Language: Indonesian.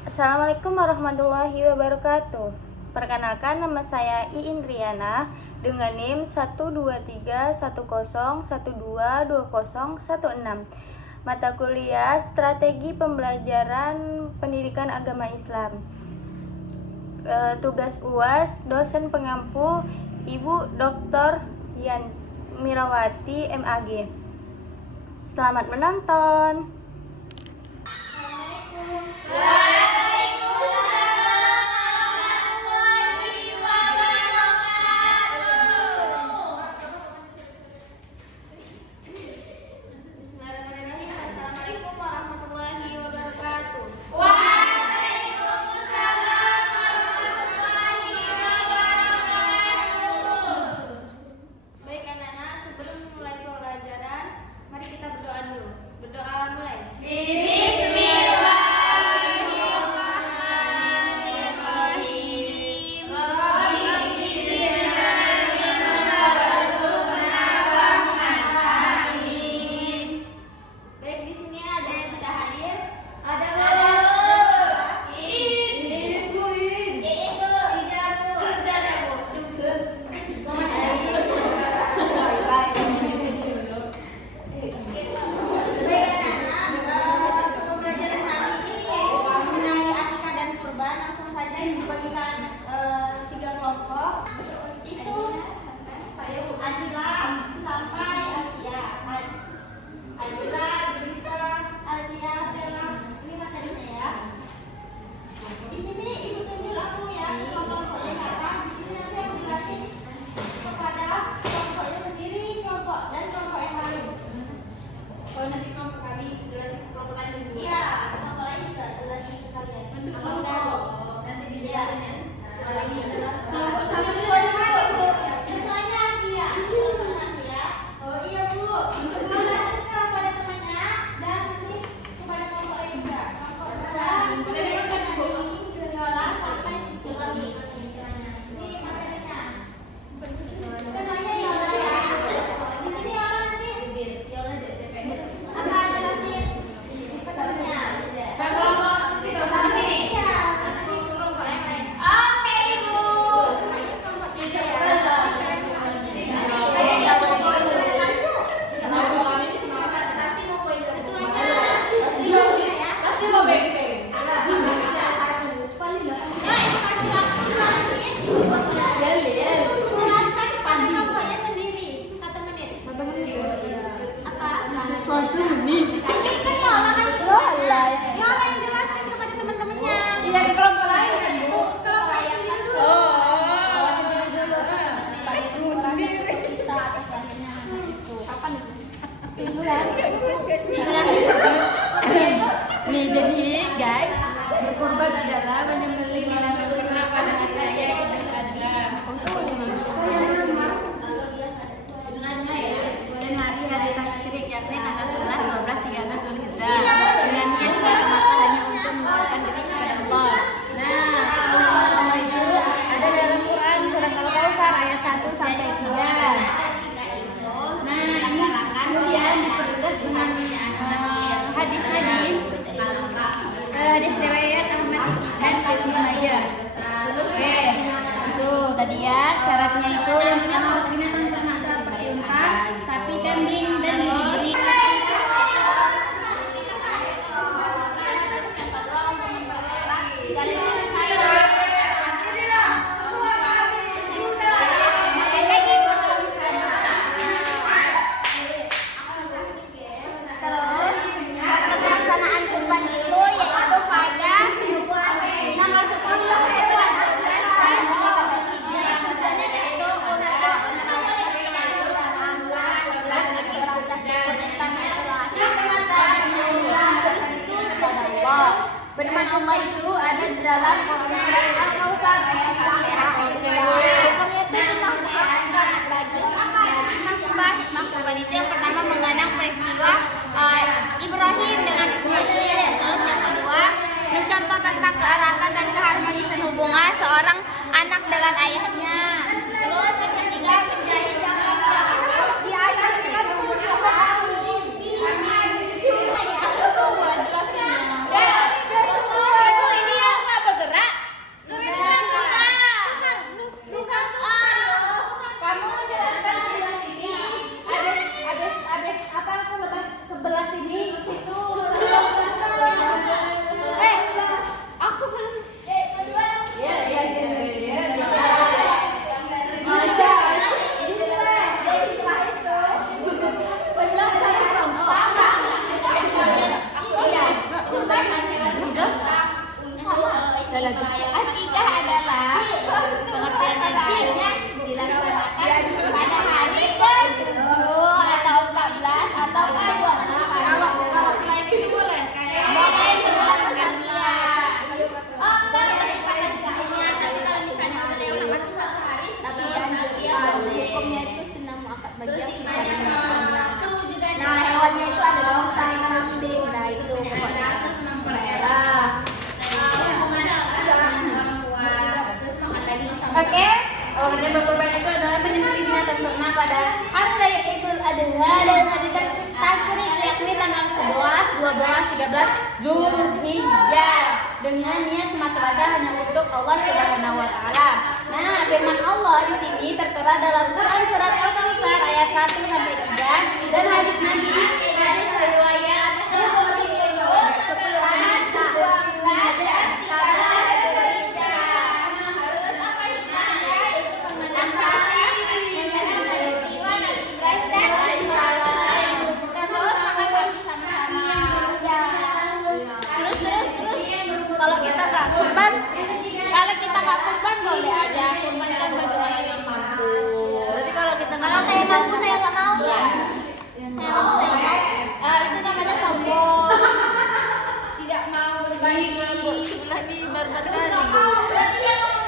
Assalamualaikum warahmatullahi wabarakatuh. Perkenalkan, nama saya Iin Riana dengan NIM 12310122016. Mata kuliah Strategi Pembelajaran Pendidikan Agama Islam. Tugas UAS dosen pengampu Ibu Dr. Yan Mirawati MAG. Selamat menonton. Nih, jadi guys, berkorban adalah menyembelih binatang ternak pada hari raya Idul Adha. Dan hari tasyrik yakni tanggal 11, 12, 13 Zulhijjah. Dengan niat semata-mata hanya untuk mendoakan diri kepada Allah. Nah, Allah itu ada dalam Quran surat Al-Kautsar ayat 1 sampai 3. Nah, ini kemudian dipertegas dengan hadis riwayat Ahmad dan Ibnu Majah. Oke, itu tadi ya syaratnya itu yang pertama binatang ternak seperti unta, sapi, kambing dan biri. Firman Allah itu ada di dalam surat Al-Kautsar ayat 1. Itu yang pertama mengenang peristiwa Ibrahim dengan Ismail. Terus yang kedua mencontoh tentang keeratan dan keharmonisan hubungan seorang anak dengan ayahnya. Terus yang ketiga menjadi ini Akikah adalah pengertiannya dilaksanakan pada hari ke-7 atau 14 atau Kalau selain itu boleh kayak boleh selang sebulan. Oh, enggak daripada tidaknya, tapi kalau misalnya udah lewat satu hari tapi hukumnya itu senang muakat bagi nah hewannya itu adalah unta kambing. Nah itu pokoknya Oke, orangnya berkorban itu adalah menyembelih binatang ternak pada hari raya Idul Adha dan hari tasyrik yakni tanggal 11, 12, 13 Zulhijjah dengan niat semata-mata hanya untuk Allah Subhanahu wa taala. Nah, firman Allah di sini tertera dalam Quran surat Al-Kautsar ayat 1 sampai 3 dan hadis Nabi hadis riwayat kalau kita nggak kurban boleh aja kurban kan bagi orang yang mampu. Berarti kalau kita Kalau saya mampu saya nggak mau. Saya mampu. Itu namanya sombong. Tidak mau berbagi. sebelah nih barbar Berarti yang